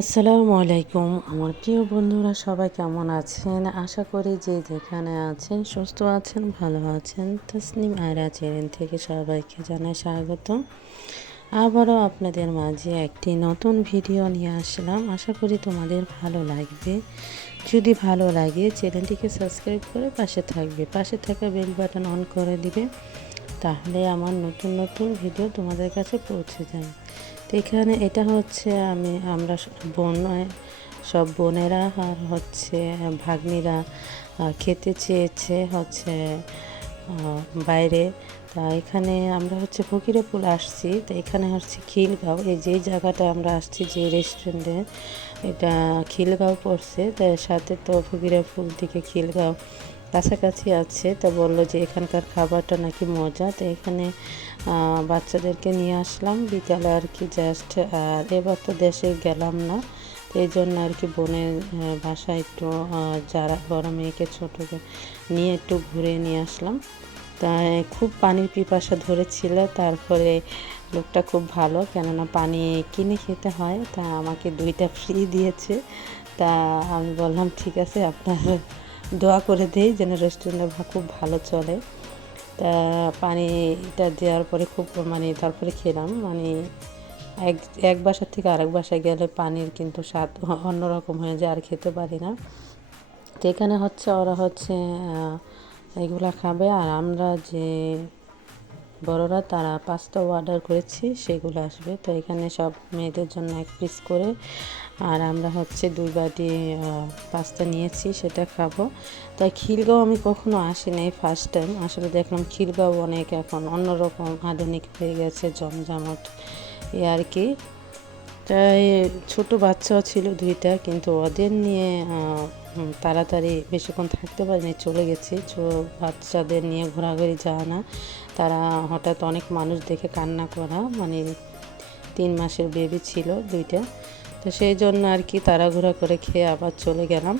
আসসালামু আলাইকুম। আমার প্রিয় বন্ধুরা, সবাই কেমন আছেন? আশা করি যে যেখানে আছেন, সুস্থ আছেন, ভালো আছেন। তসনিম আয়রা চ্যানেল থেকে সবাইকে জানাই স্বাগত। আবারও আপনাদের মাঝে একটি নতুন ভিডিও নিয়ে আসলাম। আশা করি তোমাদের ভালো লাগবে। যদি ভালো লাগে, চ্যানেলটিকে সাবস্ক্রাইব করে পাশে থাকবে। পাশে থাকা বেল বাটন অন করে দিবে, তাহলে আমার নতুন নতুন ভিডিও তোমাদের কাছে পৌঁছে যায়। তো এখানে এটা হচ্ছে আমি, আমরা বোন সব বোনেরা আর হচ্ছে ভাগ্নিরা খেতে চেয়েছে হচ্ছে বাইরে। তা এখানে আমরা হচ্ছে ফকিরপুল আসছি। তো এখানে হচ্ছে খিলগাঁও, এই যে জায়গাটা আমরা আসছি যে রেস্টুরেন্টে এটা খিলগাঁও পড়ছে। তার সাথে তো ফকিরপুল থেকে খিলগাঁও। কাছাকাছি আছে, তা বলল যে এখানকার খাবারটা নাকি মজা। তো এখানে বাচ্চাদেরকে নিয়ে আসলাম। বিকালে আর কি জাস্ট আর এবার তো দেশে গেলাম না। এই জন্য আর কি বোনের বাসায় একটু যারা বড় মেয়েকে ছোটোকে নিয়ে একটু ঘুরে নিয়ে আসলাম। তা, খুব পানির পিপাসা ধরেছিল, তারপরে লোকটা খুব ভালো, কেননা পানি কিনে খেতে হয়, তা আমাকে দুইটা ফ্রি দিয়েছে। তা আমি বললাম, ঠিক আছে, আপনার দোয়া করে দিই যেন রেস্টুরেন্টটা খুব ভালো চলে। তা পানিটা দেওয়ার পরে খুব মানে তারপরে খেলাম। মানে এক এক বাসার থেকে আরেক বাসায় গেলে পানির কিন্তু স্বাদ অন্যরকম হয়ে যায়, আর খেতে পারি না। তো এখানে হচ্ছে ওরা হচ্ছে এগুলা খাবে। আর আমরা যে বড়রা তারা পাস্তা অর্ডার করেছি, সেগুলো আসবে। তো এখানে সব মেয়েদের জন্য এক পিস করে, আর আমরা হচ্ছে দুই বাটি পাস্তা নিয়েছি, সেটা খাব। তাই খিলগাঁও আমি কখনো আসিনি ফার্স্ট টাইম আসলে দেখলাম খিলগাঁও অনেক এখন অন্যরকম আধুনিক হয়ে গেছে, জমজমট। এ আর কি। তাই ছোট বাচ্চাও ছিল দুইটা, কিন্তু ওদের নিয়ে তাড়াতাড়ি বেশিক্ষণ থাকতে পারিনি, চলে গেছি। বাচ্চাদের নিয়ে ঘোরাঘুরি যায় না। তারা হঠাৎ অনেক মানুষ দেখে কান্না করা মানে তিন মাসের বেবি ছিল দুইটা। তো সেই জন্য আর কি তাড়াঘুড়া করে খেয়ে আবার চলে গেলাম।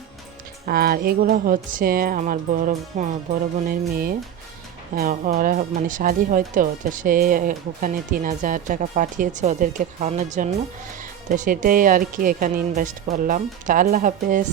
আর এগুলো হচ্ছে আমার বড় বড় বোনের মেয়ে। ওরা মানে শালি হয়তো, তো সে ওখানে তিন হাজার টাকা পাঠিয়েছে ওদেরকে খাওয়ানোর জন্য। তো সেটাই আর কি এখানে ইনভেস্ট করলাম। তা আল্লাহ হাফেজ।